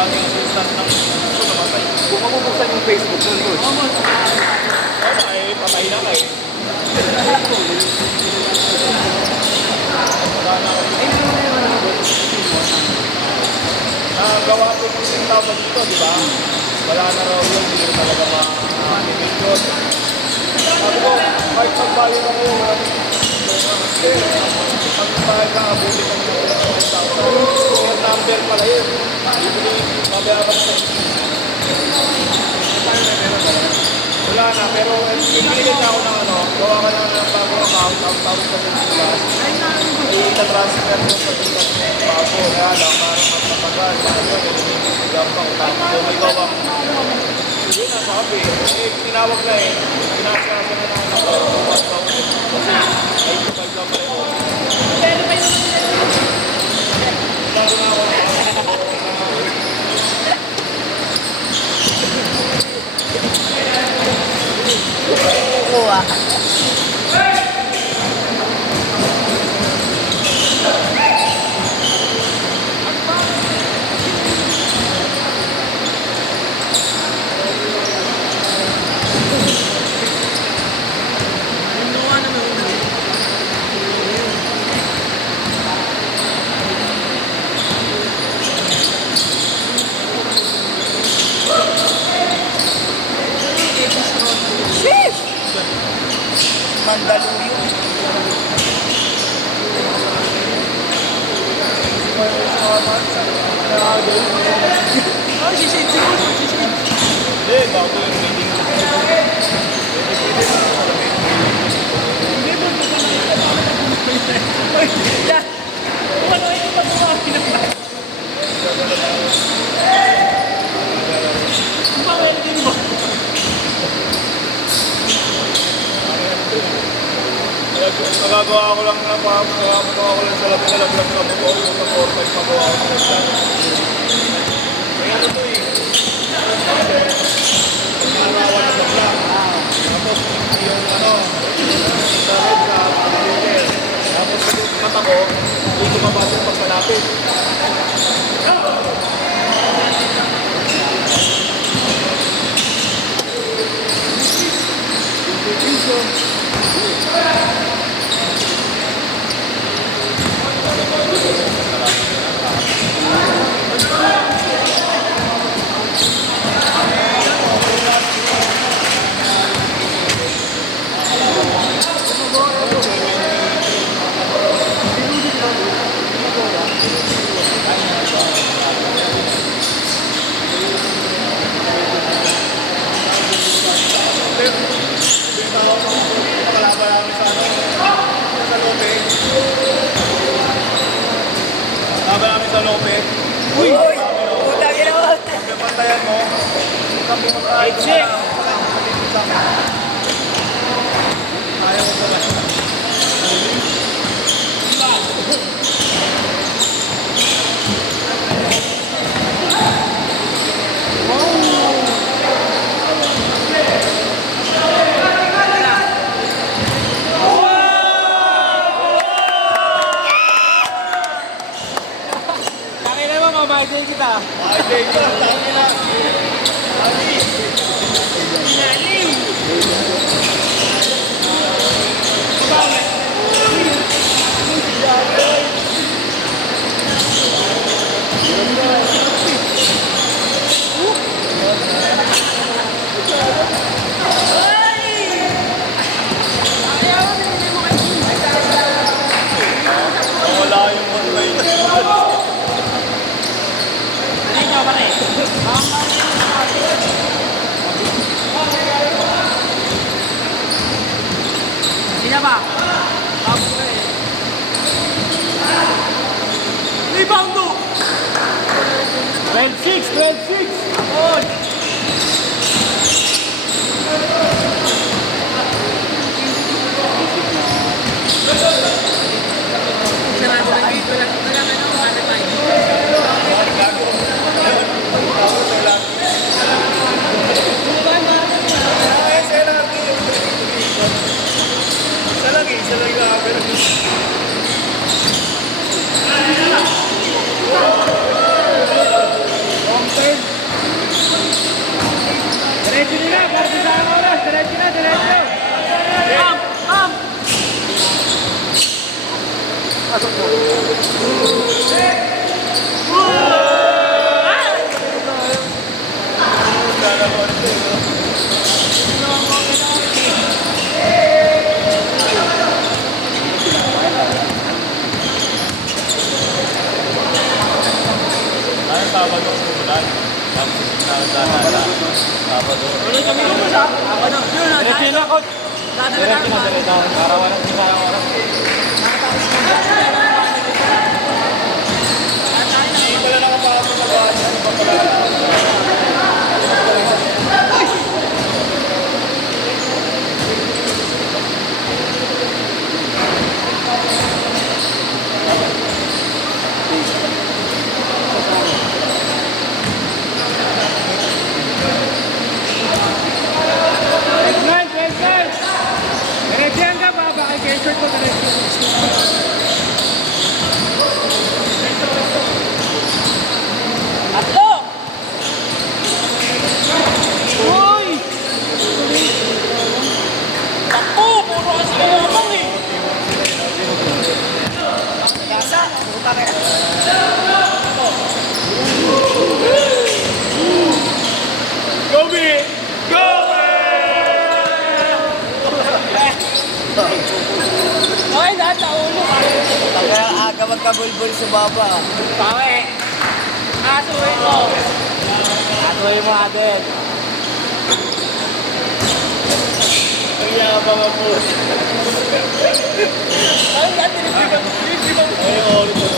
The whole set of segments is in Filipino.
dating assistant ng gusto namatay. Kung mabubuksan yung Facebook nun, coach. Wala eh, patay na kayo. Wala na kayo. Gawa po yung tawag dito, di ba? Wala na raw yun, hindi rin talaga ma-animate yun. Sabi ko, kahit magbalik ako, pag ka, abutin ang yung number pala yun. Mabayaran sa wala na, pero bibigyan niya ako ng ano, gawa ka na ng bagong account, tawag sa Pilipinas. I-transfer mo sa Pilipinas ng bago, kaya lang, parang magpapagay, parang yun, gampang utang. Kung may gawa, yun na sabi, tinawag na eh, pinasasa na ng ano, kasi ay kapag lang pala yun. Pero may naman sila. Bago na ako, Kuha. Mandaluyong. Oh, shishit siguro. Shishit. Hindi, bago yung meeting. Yeah. Ano ito pa bumawi naman? Bumawi din mo. Nagagawa ko lang na magawa ko lang sa labi-labi lang sa buko. Yung sa 4-5 magawa ko lang sa may ano to eh. Narawan na bakla. Tapos yung ano, sa red sa computer. Tapos yung mata ko, dito mabasok pag malapit. Sabi namin sa Lope. Uy! Puta ginawa. Ang pantayan mo. Kami mag-ahit. Check. Ayaw ko ba? Mamagal kita. Ay, thank you. Dami na. Dami. Inalim. Wala yung online. Sino ba? Rebound to! 12-6, 12-6. On! Sarado na dito. Wala na ako. Wala tayo. Isa lang yung haber. Long Pasok mo. Ay, Sabado ang umulan. Tapos nagdadala. Sabado. Diretso na, coach. Dadala ka. Karawan ang karawan. Hindi pala nakapasok sa bahay. Ano ba pala? Diretso ka ba? Baka i-shirt ko diretso. Atlo! Uy! Takbo! Puro kasi kayabang eh! Yasa! Puta kaya! Go me! Go me! Okay, lahat na ulo. Kaya aga magkabulbul sa baba. Pake! Asuhin mo! Atuloy mo agad. Ang yabang ako. Ay, lahat tinitibang. Ay, oras na.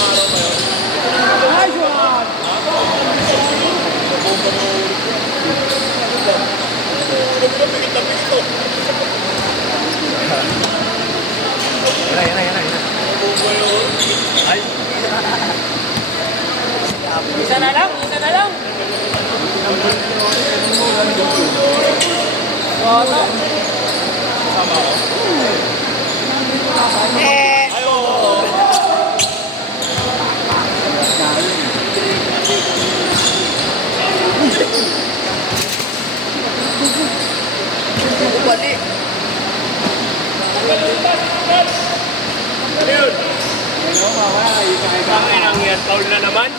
Araw na yun. Nice one! Isa na lang, isa na lang. Wala. Sama ako. Eh! Ay, oo. Bali. Ano yun? Ang inang yan, foul na naman.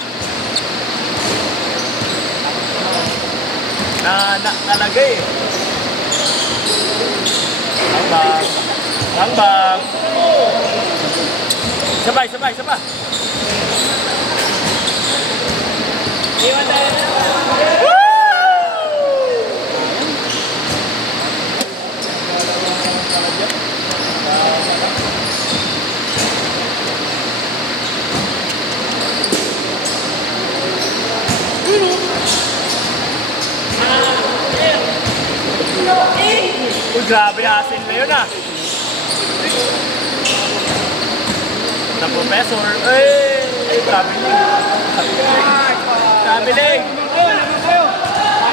Talaga eh. Langbang. Langbang. Sabay, sabay, sabay. Iwan tayo. Uy, grabe asin na yun ah. Na professor. Ay, grabe na. Grabe na. Oh, naman kayo!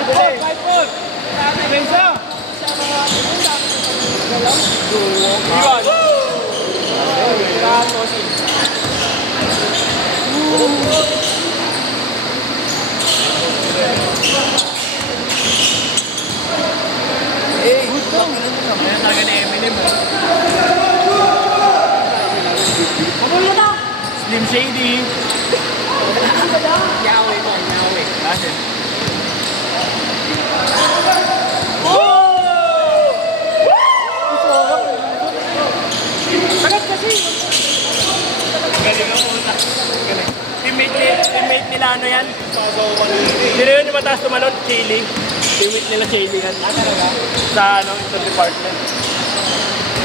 5-4! 5-4! Benza! Iwan. Eh, pakinan mo naman. Yan talaga ni Eminem. Slim Shady. Yahweh mo, Yahweh. Asin. Sagat kasi! Galing ang puta. Galing. Teammate nila ano yan? Hindi na yun yung mataas tumalon, Chili. Teammate nila Chili yan. Sa ano, sa department.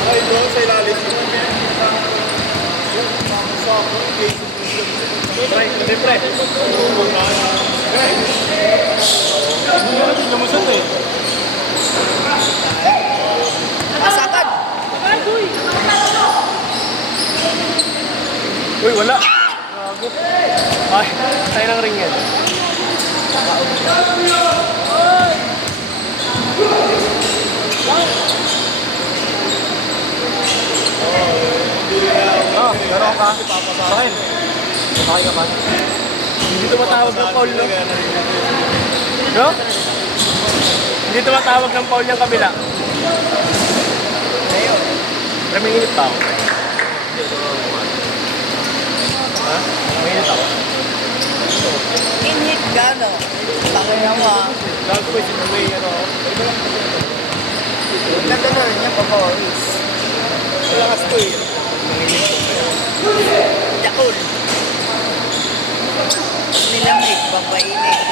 Ay, doon sa ilalim. Pre, hindi pre. Lumusot eh. Masakan! Uy, wala. Gago. Ay, tayo ng ring yan. Pero ka, papasahin. Sakay ka ba? Hindi tumatawag ng foul, no? No? Hindi tumatawag ng foul yung kabila. Pero may init pa ako. Ha? Mainit ako. Inhit ka, no? Takay na mo, ah. Dog ko, sinaway, ano. Ganda na rin niya, pag-oris. Malakas to eh. Nanginit ko kaya. Yakul. Nilamig, papainit.